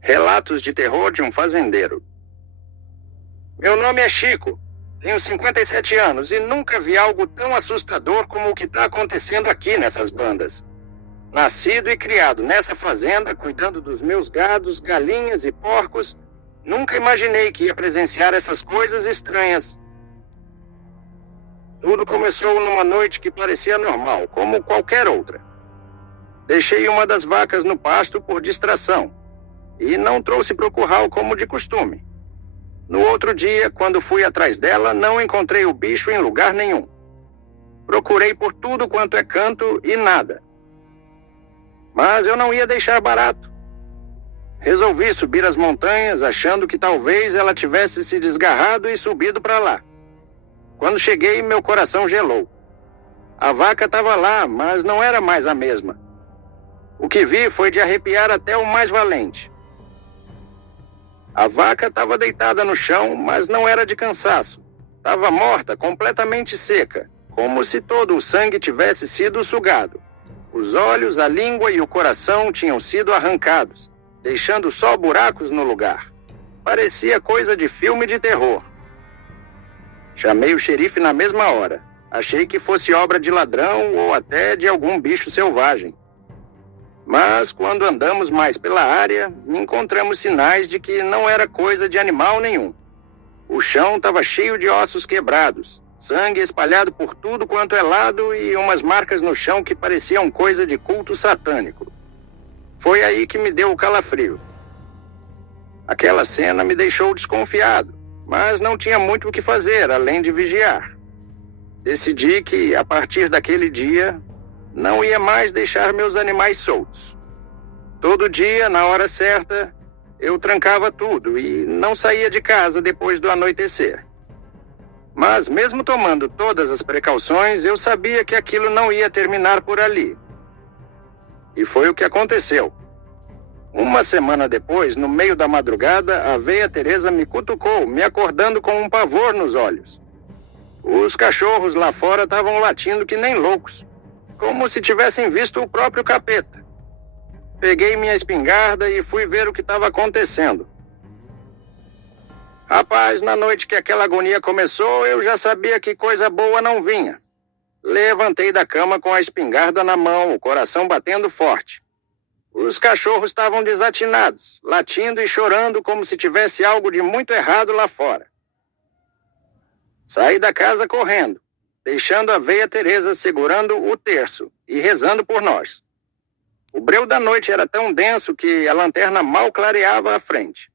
Relatos de terror de um fazendeiro. Meu nome é Chico, tenho 57 anos e nunca vi algo tão assustador como o que está acontecendo aqui nessas bandas. Nascido e criado nessa fazenda, cuidando dos meus gados, galinhas e porcos, nunca imaginei que ia presenciar essas coisas estranhas. Tudo começou numa noite que parecia normal, como qualquer outra. Deixei uma das vacas no pasto por distração e não trouxe para o curral como de costume. No outro dia, quando fui atrás dela, não encontrei o bicho em lugar nenhum. Procurei por tudo quanto é canto e nada. Mas eu não ia deixar barato. Resolvi subir as montanhas, achando que talvez ela tivesse se desgarrado e subido para lá. Quando cheguei, meu coração gelou. A vaca estava lá, mas não era mais a mesma. O que vi foi de arrepiar até o mais valente. A vaca estava deitada no chão, mas não era de cansaço. Estava morta, completamente seca, como se todo o sangue tivesse sido sugado. Os olhos, a língua e o coração tinham sido arrancados, deixando só buracos no lugar. Parecia coisa de filme de terror. Chamei o xerife na mesma hora. Achei que fosse obra de ladrão ou até de algum bicho selvagem. Mas, quando andamos mais pela área, encontramos sinais de que não era coisa de animal nenhum. O chão estava cheio de ossos quebrados, sangue espalhado por tudo quanto é lado e umas marcas no chão que pareciam coisa de culto satânico. Foi aí que me deu o calafrio. Aquela cena me deixou desconfiado, mas não tinha muito o que fazer além de vigiar. Decidi que, a partir daquele dia, não ia mais deixar meus animais soltos. Todo dia, na hora certa, eu trancava tudo e não saía de casa depois do anoitecer. Mas mesmo tomando todas as precauções, eu sabia que aquilo não ia terminar por ali. E foi o que aconteceu. Uma semana depois, no meio da madrugada, a veia Teresa me cutucou, me acordando com um pavor nos olhos. Os cachorros lá fora estavam latindo que nem loucos, como se tivessem visto o próprio capeta. Peguei minha espingarda e fui ver o que estava acontecendo. Rapaz, na noite que aquela agonia começou, eu já sabia que coisa boa não vinha. Levantei da cama com a espingarda na mão, o coração batendo forte. Os cachorros estavam desatinados, latindo e chorando como se tivesse algo de muito errado lá fora. Saí da casa correndo, deixando a veia Teresa segurando o terço e rezando por nós. O breu da noite era tão denso que a lanterna mal clareava a frente.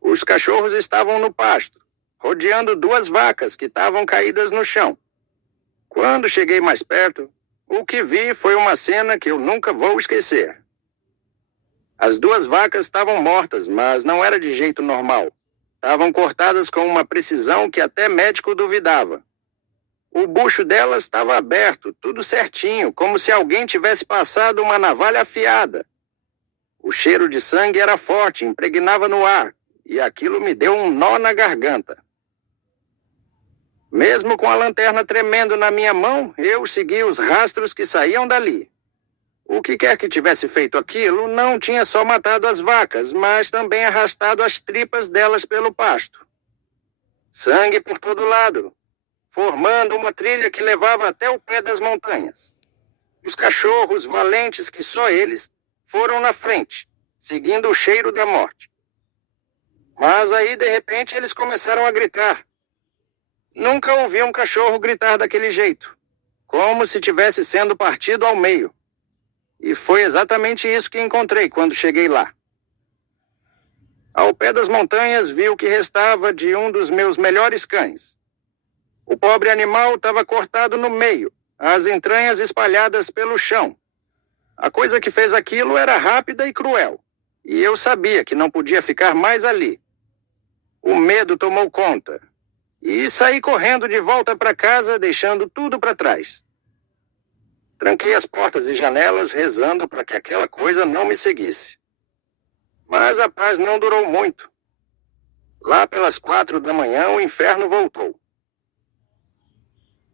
Os cachorros estavam no pasto, rodeando duas vacas que estavam caídas no chão. Quando cheguei mais perto, o que vi foi uma cena que eu nunca vou esquecer. As duas vacas estavam mortas, mas não era de jeito normal. Estavam cortadas com uma precisão que até médico duvidava. O bucho delas estava aberto, tudo certinho, como se alguém tivesse passado uma navalha afiada. O cheiro de sangue era forte, impregnava no ar, e aquilo me deu um nó na garganta. Mesmo com a lanterna tremendo na minha mão, eu segui os rastros que saíam dali. O que quer que tivesse feito aquilo não tinha só matado as vacas, mas também arrastado as tripas delas pelo pasto. Sangue por todo lado, formando uma trilha que levava até o pé das montanhas. Os cachorros, valentes que só eles, foram na frente, seguindo o cheiro da morte. Mas aí, de repente, eles começaram a gritar. Nunca ouvi um cachorro gritar daquele jeito, como se tivesse sendo partido ao meio. E foi exatamente isso que encontrei quando cheguei lá. Ao pé das montanhas, vi o que restava de um dos meus melhores cães. O pobre animal estava cortado no meio, as entranhas espalhadas pelo chão. A coisa que fez aquilo era rápida e cruel, e eu sabia que não podia ficar mais ali. O medo tomou conta, e saí correndo de volta para casa, deixando tudo para trás. Tranquei as portas e janelas, rezando para que aquela coisa não me seguisse. Mas a paz não durou muito. Lá pelas 4 da manhã, o inferno voltou.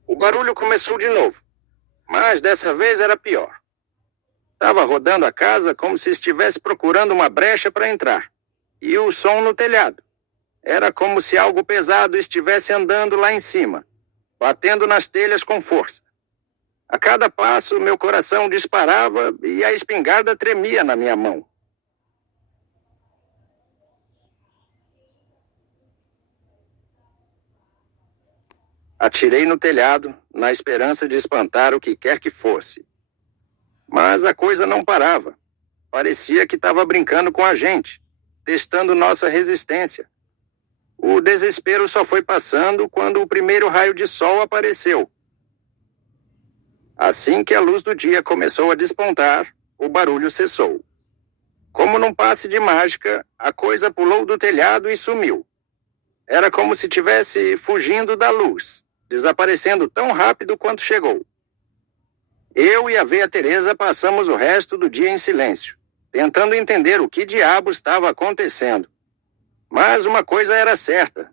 O barulho começou de novo, mas dessa vez era pior. Estava rodando a casa como se estivesse procurando uma brecha para entrar. E o som no telhado. Era como se algo pesado estivesse andando lá em cima, batendo nas telhas com força. A cada passo, meu coração disparava e a espingarda tremia na minha mão. Atirei no telhado, na esperança de espantar o que quer que fosse. Mas a coisa não parava. Parecia que estava brincando com a gente, testando nossa resistência. O desespero só foi passando quando o primeiro raio de sol apareceu. Assim que a luz do dia começou a despontar, o barulho cessou. Como num passe de mágica, a coisa pulou do telhado e sumiu. Era como se tivesse fugindo da luz, desaparecendo tão rápido quanto chegou. Eu e a Veia Teresa passamos o resto do dia em silêncio, tentando entender o que diabos estava acontecendo. Mas uma coisa era certa.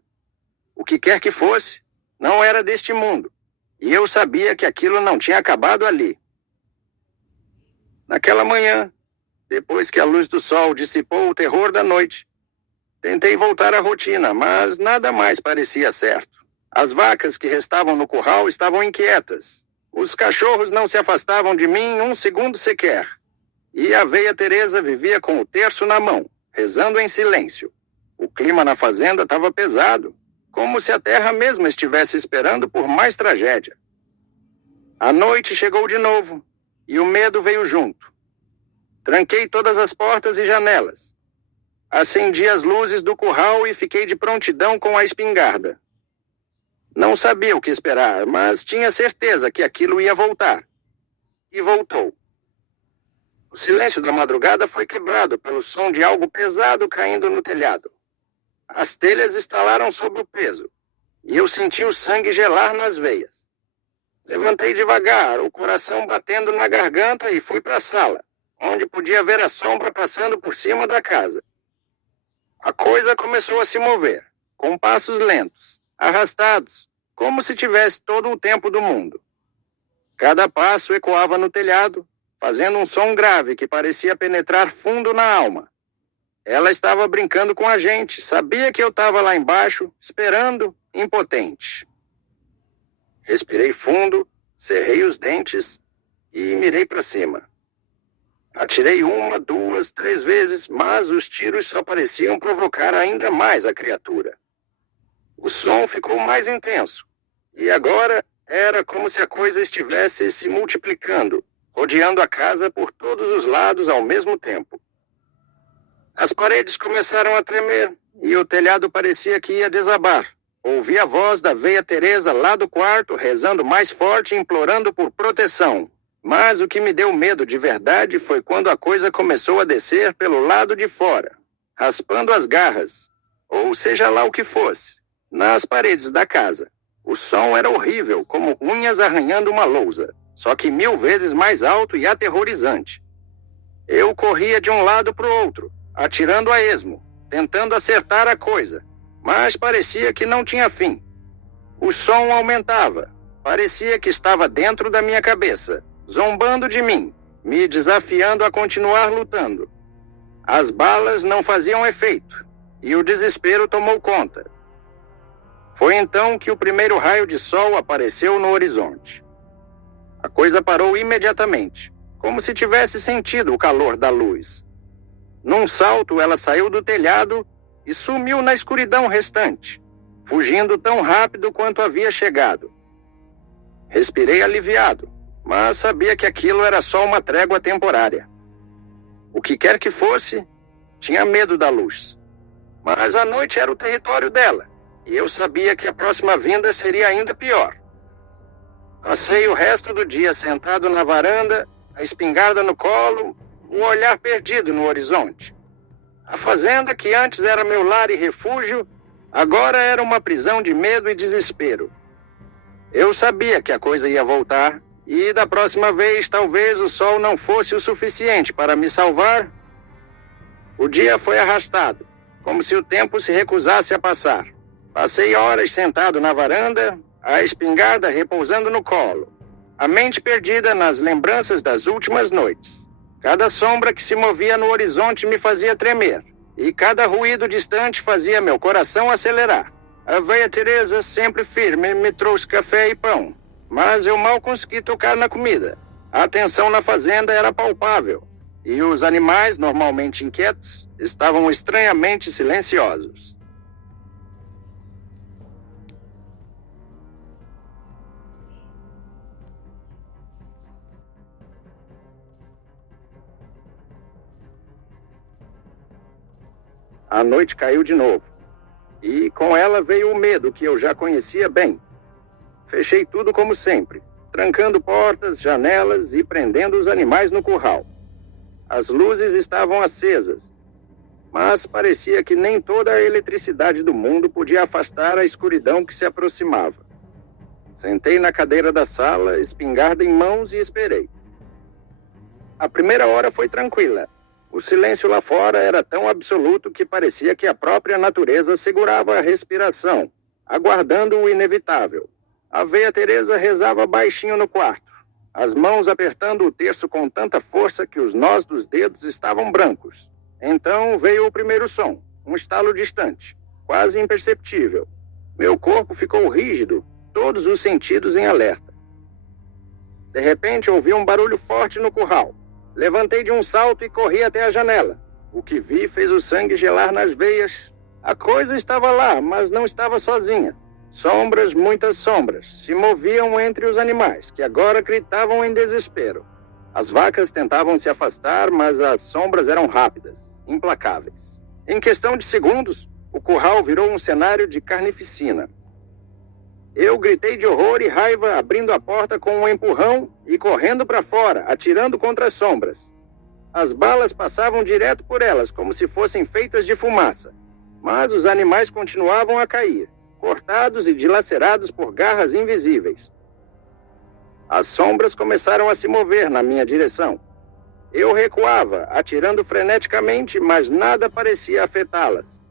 O que quer que fosse, não era deste mundo. E eu sabia que aquilo não tinha acabado ali. Naquela manhã, depois que a luz do sol dissipou o terror da noite, tentei voltar à rotina, mas nada mais parecia certo. As vacas que restavam no curral estavam inquietas. Os cachorros não se afastavam de mim um segundo sequer. E a Veia Teresa vivia com o terço na mão, rezando em silêncio. O clima na fazenda estava pesado, como se a terra mesma estivesse esperando por mais tragédia. A noite chegou de novo, e o medo veio junto. Tranquei todas as portas e janelas. Acendi as luzes do curral e fiquei de prontidão com a espingarda. Não sabia o que esperar, mas tinha certeza que aquilo ia voltar. E voltou. O silêncio da madrugada foi quebrado pelo som de algo pesado caindo no telhado. As telhas estalaram sob o peso, e eu senti o sangue gelar nas veias. Levantei devagar, o coração batendo na garganta, e fui para a sala, onde podia ver a sombra passando por cima da casa. A coisa começou a se mover, com passos lentos, arrastados, como se tivesse todo o tempo do mundo. Cada passo ecoava no telhado, fazendo um som grave que parecia penetrar fundo na alma. Ela estava brincando com a gente, sabia que eu estava lá embaixo, esperando, impotente. Respirei fundo, cerrei os dentes e mirei para cima. Atirei 1, 2, 3 vezes, mas os tiros só pareciam provocar ainda mais a criatura. O som ficou mais intenso, e agora era como se a coisa estivesse se multiplicando, rodeando a casa por todos os lados ao mesmo tempo. As paredes começaram a tremer e o telhado parecia que ia desabar. Ouvi a voz da Veia Teresa lá do quarto, rezando mais forte e implorando por proteção. Mas o que me deu medo de verdade foi quando a coisa começou a descer pelo lado de fora, raspando as garras, ou seja lá o que fosse, nas paredes da casa. O som era horrível, como unhas arranhando uma lousa, só que 1000 vezes mais alto e aterrorizante. Eu corria de um lado para o outro, atirando a esmo, tentando acertar a coisa, mas parecia que não tinha fim. O som aumentava, parecia que estava dentro da minha cabeça, zombando de mim, me desafiando a continuar lutando. As balas não faziam efeito, e o desespero tomou conta. Foi então que o primeiro raio de sol apareceu no horizonte. A coisa parou imediatamente, como se tivesse sentido o calor da luz. Num salto, ela saiu do telhado e sumiu na escuridão restante, fugindo tão rápido quanto havia chegado. Respirei aliviado, mas sabia que aquilo era só uma trégua temporária. O que quer que fosse, tinha medo da luz. Mas a noite era o território dela, e eu sabia que a próxima vinda seria ainda pior. Passei o resto do dia sentado na varanda, a espingarda no colo, o olhar perdido no horizonte. A fazenda, que antes era meu lar e refúgio, agora era uma prisão de medo e desespero. Eu sabia que a coisa ia voltar, e da próxima vez talvez o sol não fosse o suficiente para me salvar. O dia foi arrastado, como se o tempo se recusasse a passar. Passei horas sentado na varanda, a espingarda repousando no colo, a mente perdida nas lembranças das últimas noites. Cada sombra que se movia no horizonte me fazia tremer, e cada ruído distante fazia meu coração acelerar. A veia Teresa, sempre firme, me trouxe café e pão, mas eu mal consegui tocar na comida. A tensão na fazenda era palpável, e os animais, normalmente inquietos, estavam estranhamente silenciosos. A noite caiu de novo, e com ela veio o medo que eu já conhecia bem. Fechei tudo como sempre, trancando portas, janelas e prendendo os animais no curral. As luzes estavam acesas, mas parecia que nem toda a eletricidade do mundo podia afastar a escuridão que se aproximava. Sentei na cadeira da sala, espingarda em mãos, e esperei. A primeira hora foi tranquila. O silêncio lá fora era tão absoluto que parecia que a própria natureza segurava a respiração, aguardando o inevitável. A veia Teresa rezava baixinho no quarto, as mãos apertando o terço com tanta força que os nós dos dedos estavam brancos. Então veio o primeiro som, um estalo distante, quase imperceptível. Meu corpo ficou rígido, todos os sentidos em alerta. De repente ouvi um barulho forte no curral. Levantei de um salto e corri até a janela. O que vi fez o sangue gelar nas veias. A coisa estava lá, mas não estava sozinha. Sombras, muitas sombras, se moviam entre os animais, que agora gritavam em desespero. As vacas tentavam se afastar, mas as sombras eram rápidas, implacáveis. Em questão de segundos, o curral virou um cenário de carnificina. Eu gritei de horror e raiva, abrindo a porta com um empurrão e correndo para fora, atirando contra as sombras. As balas passavam direto por elas, como se fossem feitas de fumaça. Mas os animais continuavam a cair, cortados e dilacerados por garras invisíveis. As sombras começaram a se mover na minha direção. Eu recuava, atirando freneticamente, mas nada parecia afetá-las.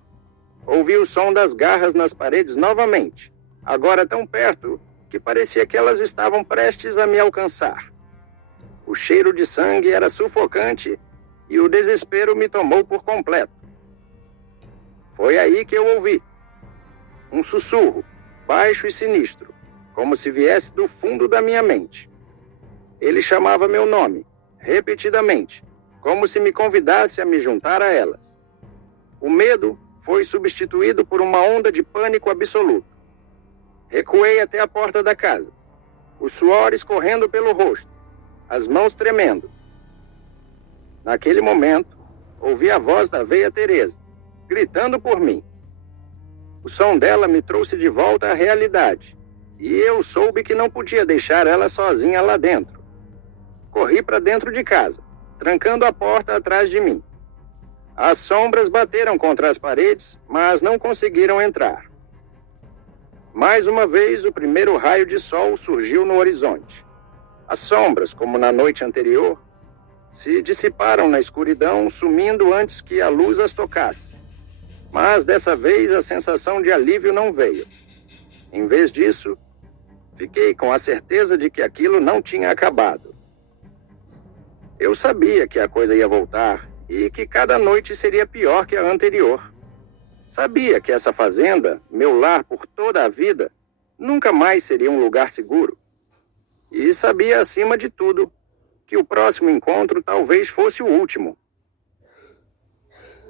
Ouvi o som das garras nas paredes novamente, agora tão perto que parecia que elas estavam prestes a me alcançar. O cheiro de sangue era sufocante e o desespero me tomou por completo. Foi aí que eu ouvi um sussurro, baixo e sinistro, como se viesse do fundo da minha mente. Ele chamava meu nome, repetidamente, como se me convidasse a me juntar a elas. O medo foi substituído por uma onda de pânico absoluto. Recuei até a porta da casa, o suor escorrendo pelo rosto, as mãos tremendo. Naquele momento, ouvi a voz da veia Teresa, gritando por mim. O som dela me trouxe de volta à realidade, e eu soube que não podia deixar ela sozinha lá dentro. Corri para dentro de casa, trancando a porta atrás de mim. As sombras bateram contra as paredes, mas não conseguiram entrar. Mais uma vez, o primeiro raio de sol surgiu no horizonte. As sombras, como na noite anterior, se dissiparam na escuridão, sumindo antes que a luz as tocasse. Mas dessa vez a sensação de alívio não veio. Em vez disso, fiquei com a certeza de que aquilo não tinha acabado. Eu sabia que a coisa ia voltar e que cada noite seria pior que a anterior. Sabia que essa fazenda, meu lar por toda a vida, nunca mais seria um lugar seguro. E sabia, acima de tudo, que o próximo encontro talvez fosse o último.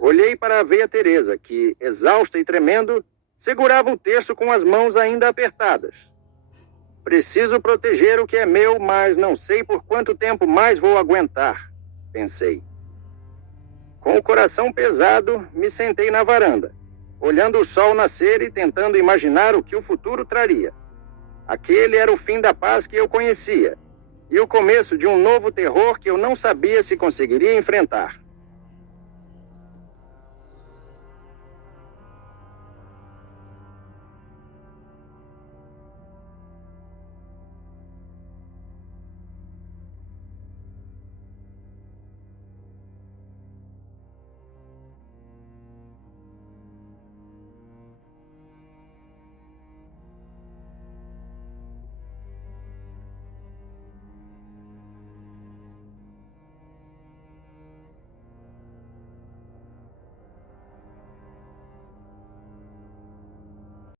Olhei para a veia Teresa, que, exausta e tremendo, segurava o terço com as mãos ainda apertadas. Preciso proteger o que é meu, mas não sei por quanto tempo mais vou aguentar, pensei. Com o coração pesado, me sentei na varanda, olhando o sol nascer e tentando imaginar o que o futuro traria. Aquele era o fim da paz que eu conhecia, e o começo de um novo terror que eu não sabia se conseguiria enfrentar.